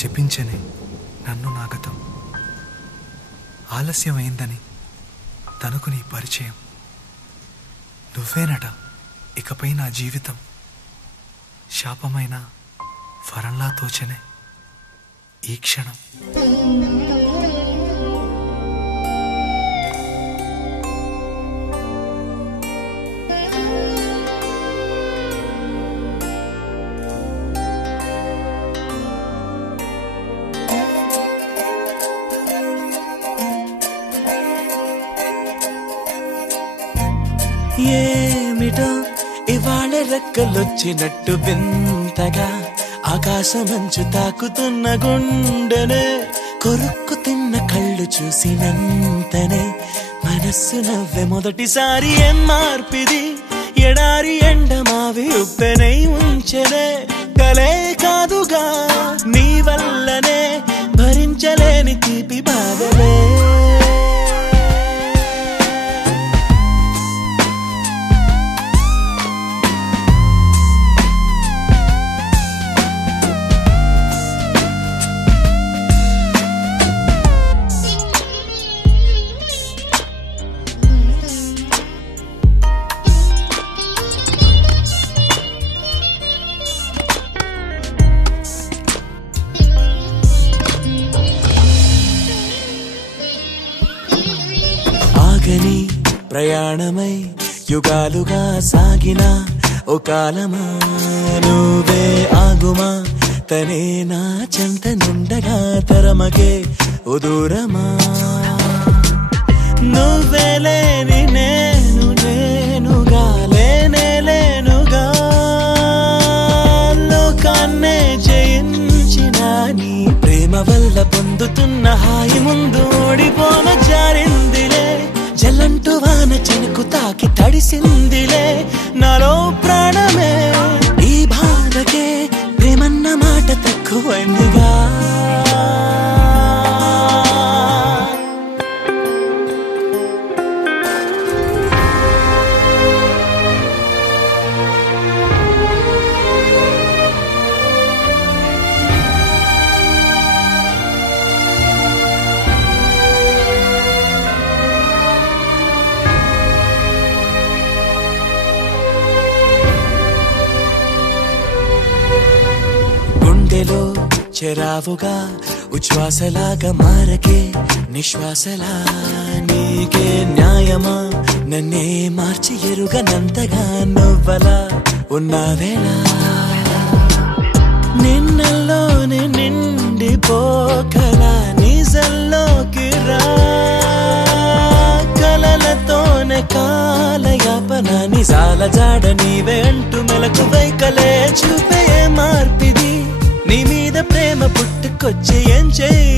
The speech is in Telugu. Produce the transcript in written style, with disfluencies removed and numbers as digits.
శపించనే నన్ను నా గతం, ఆలస్యమైందని తనకు నీ పరిచయం. నువ్వేనట ఇకపై నా జీవితం, శాపమైన వరంలా తోచనే ఈ క్షణం. ఏమిటో ఇవాళ రెక్కలొచ్చినట్టు వింతగా ఆకాశమంచు తాకుతున్న గుండెనే, కొరుక్కు తిన్న కళ్ళు చూసినంతనే మనస్సు నవ్వే మొదటిసారి. ఏం మార్పిది ఎడారి ఎండమావి ఉప్పెనై ఉంచెనే, కలే కాదుగా నీ వల్లనే భరించలేని తీపి బాధలే. ప్రయాణమై యుగాలుగా సాగిన ఓ కాలమా, నువ్వే ఆగుమా తనే నా చెంత నుండగా తరమకే ఓ దూరమా. నువ్వే లేని నేను నేనుగా లేనే లేనుగా, లోకాన్నే జయించిన నీ ప్రేమ వల్ల పొందుతున్న హాయి ముందు ఓడిపోన జారిందిలే. జల్లంటూ వాన చెనుకు తాకి తడిసిందిలే నాలో ప్రాణమే, ఈ బాధకే ప్రేమన్న మాట తక్కువైందిగా. గుండెలో చెరావుగా ఉచ్ఛ్వాసలాగా మారకే నిశ్వాసలా, నీకే న్యాయమా నన్నే మార్చి ఎరుగనంతగా నువ్వలా ఉన్నావేలా. నిన్నల్లోనే నిండిపోకలా నిజల్లోకి రా, కలలతోనే కాలయాపన నిజాల జాడ నీవే అంటూ మెలకు వైకలే చూపే మార్పిది. నీ మీద ప్రేమ పుట్టుకొచ్చి ఏం చేయి